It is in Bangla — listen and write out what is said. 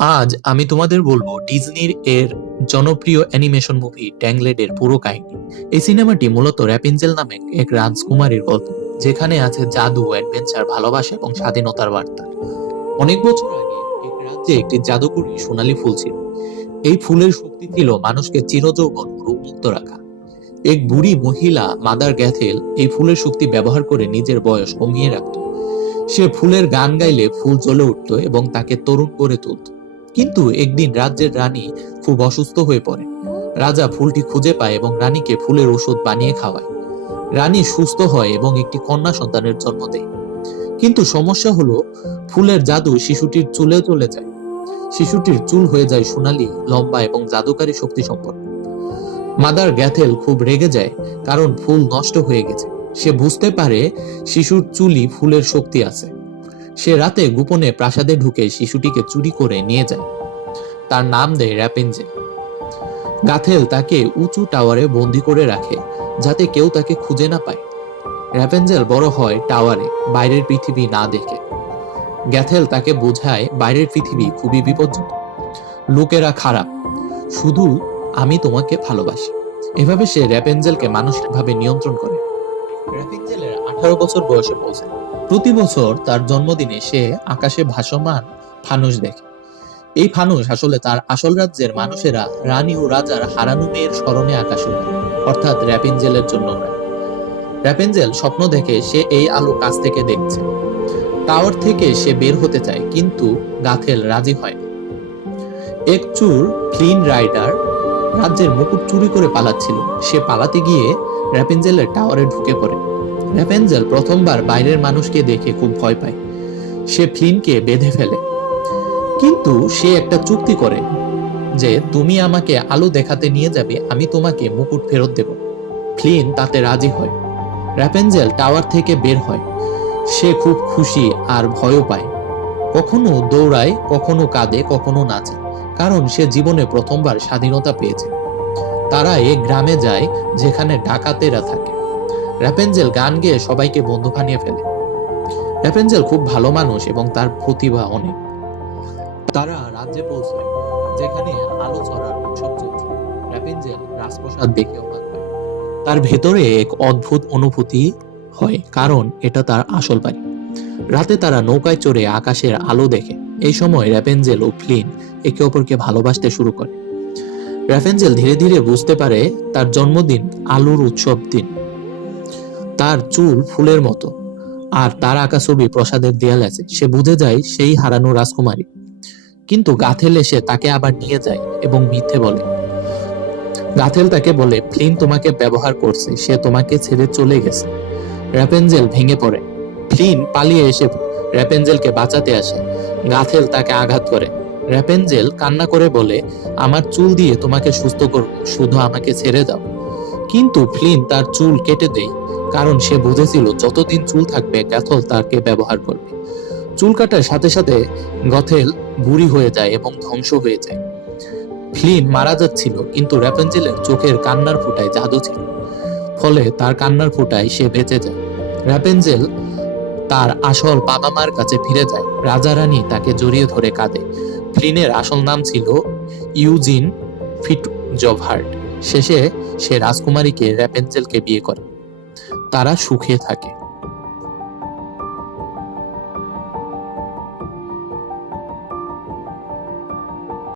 আজ আমি তোমাদের বলব ডিজনির এর জনপ্রিয় অ্যানিমেশন মুভি ট্যাংলেডের পুরো কাহিনী। এই সিনেমাটি মূলত র্যাপিনজেল নামে এক রাজকুমারীর গল্প, যেখানে আছে জাদু, অ্যাডভেঞ্চার, ভালোবাসা এবং স্বাধীনতার বার্তা। অনেক বছর আগে এক রাজ্যে একটি জাদুকরী সোনালী ফুল ছিল। এই ফুলের শক্তি ছিল মানুষকে চিরযৌবন ও রাখা। এক বুড়ি মহিলা মাদার গ্যাথেল এই ফুলের শক্তি ব্যবহার করে নিজের বয়স কমিয়ে রাখত। সে ফুলের গান গাইলে ফুল জ্বলে উঠত এবং তাকে তরুণ করে তুলত। কিন্তু একদিন রাজ্যের রানী খুব অসুস্থ হয়ে পড়ে। রাজা ফুলটি খুঁজে পায় এবং রানীকে ফুলের ওষুধ বানিয়ে খাওয়ায়। রানী সুস্থ হয় এবং একটি কন্যা সন্তানের জন্ম দেয়। কিন্তু সমস্যা হলো, ফুলের জাদু শিশুটির চুলে চলে যায়। শিশুটির চুল হয়ে যায় সোনালী, লম্বা এবং জাদুকারী শক্তি সম্পন্ন। মাদার গ্যাথেল খুব রেগে যায় কারণ ফুল নষ্ট হয়ে গেছে। সে বুঝতে পারে শিশুর চুলি ফুলের শক্তি আছে। সে রাতে গোপনে প্রাসাদে ঢুকে শিশুটিকে চুরি করে নিয়ে যায়। তার নাম দেয় র্যাপেনজেল গাথেল তাকে উঁচু টাওয়ারে বন্দি করে রাখে, যাতে কেউ তাকে খুঁজে না পায়। র্যাপেনজেল বড় হয় টাওয়ারে, বাইরের পৃথিবী না দেখে। গ্যাথেল তাকে বোঝায় বাইরের পৃথিবী খুবই বিপজ্জনক। লোকেরা খারাপ, শুধু আমি তোমাকে ভালোবাসি। এভাবে সে র্যাপেনজেলকে মানসিকভাবে নিয়ন্ত্রণ করে। র্যাপেনজেলের আঠারো বছর বয়সে পৌঁছায়। প্রতি বছর তার জন্মদিনে সে আকাশে ভাসমান ফানুস দেখে। এই ফানুস আসলে তার আসল রাজ্যের মানুষেরা রানী ও রাজার হারানো মেয়ের স্মরণে আকাশ ওড়ায় অর্থাৎ র্যাপেনজেলের জন্য নয় র্যাপেনজেল স্বপ্ন দেখে সে এই আলো কাছ থেকে দেখছে। টাওয়ার থেকে সে বের হতে চায়, কিন্তু গাথেল রাজি হয় এক চুর ক্লিন রাইডার রাজ্যের মুকুট চুরি করে পালাচ্ছিল। সে পালাতে গিয়ে র্যাপেনজেলের টাওয়ারে ঢুকে পড়ে। র্যাপেনজেল প্রথমবার বাইরের মানুষকে দেখে খুব ভয় পায়। সে ফ্লিনকে বেঁধে ফেলে। কিন্তু সে একটা চুক্তি করে যে, তুমি আমাকে আলো দেখাতে নিয়ে যাবে, আমি তোমাকে মুকুট ফেরত দেব। ফ্লিন তাতে রাজি হয়। র্যাপেনজেল টাওয়ার থেকে বের হয়। সে খুব খুশি আর ভয়ও পায়। কখনো দৌড়ায়, কখনো কাঁদে, কখনো নাচে, কারণ সে জীবনে প্রথমবার স্বাধীনতা পেয়েছে। তারা এক গ্রামে যায়, যেখানে ডাকাতেরা থাকে। র্যাপেনজেল গান গেয়ে সবাইকে বন্ধু বানিয়ে ফেলে। র্যাপেনজেল খুব ভালো মানুষ এবং তার প্রতিভা অনেক। তারা রাজ্যে পৌঁছায়, যেখানে আলো ছড়ার উৎসব চলছে। র্যাপেনজেল রাজপ্রসাদ দেখে অবাক হয় তার ভেতরে এক অদ্ভুত অনুভূতি হয়, কারণ এটা তার আসল বাড়ি। রাতে তারা নৌকায় চড়ে আকাশের আলো দেখে। এই সময় র্যাপেনজেল ও ফ্লিন একে অপরকে ভালোবাসতে শুরু করে। র্যাপেনজেল ধীরে ধীরে বুঝতে পারে তার জন্মদিন, আলোর উৎসব দিন। তার চুল ফুলের মতো। আর তার আঁকা ছবি প্রসাদের দেয়াল আছে। সে বুঝে যায় সেই হারানো রাজকুমারী। কিন্তু গাথেল এসে তাকে আবার নিয়ে যায় এবং মিথ্যে বলে। গাথেল তাকে বলে, ফ্লিন তোমাকে ব্যবহার করছে। সে তোমাকে ছেড়ে চলে গেছে। র্যাপেনজেল ভেঙে পড়ে। ফ্লিন পালিয়ে এসে র্যাপেনজেলকে বাঁচাতে আসে। গাথেল তাকে আঘাত করে। র্যাপেনজেল কান্না করে বলে, আমার চুল দিয়ে তোমাকে সুস্থ করব। শুধু আমাকে ছেড়ে দাও। কিন্তু ফ্লিন তার চুল কেটে দেয়। কারণ সে বুঝেছিল যতদিন চুল থাকবে গ্যাথল তাকে ব্যবহার করবে। চুল কাটার সাথে সাথে গথেল বুড়ি হয়ে যায় এবং ধ্বংস হয়ে যায়। ফ্লিন মারা যাচ্ছিল, কিন্তু র্যাপেনজেলের চোখের কান্নার ফুটায় জাদু ছিল। ফলে তার কান্নার ফুটায় সে বেঁচে যায়। র্যাপেনজেল তার আসল বাবা মার কাছে ফিরে যায়। রাজা রানী তাকে জড়িয়ে ধরে কাঁদে। ফ্লিনের আসল নাম ছিল ইউজিন ফিট জভার্ট শেষে সে রাজকুমারীকে র্যাপেনজেলকে বিয়ে করে। তারা সুখে থাকে।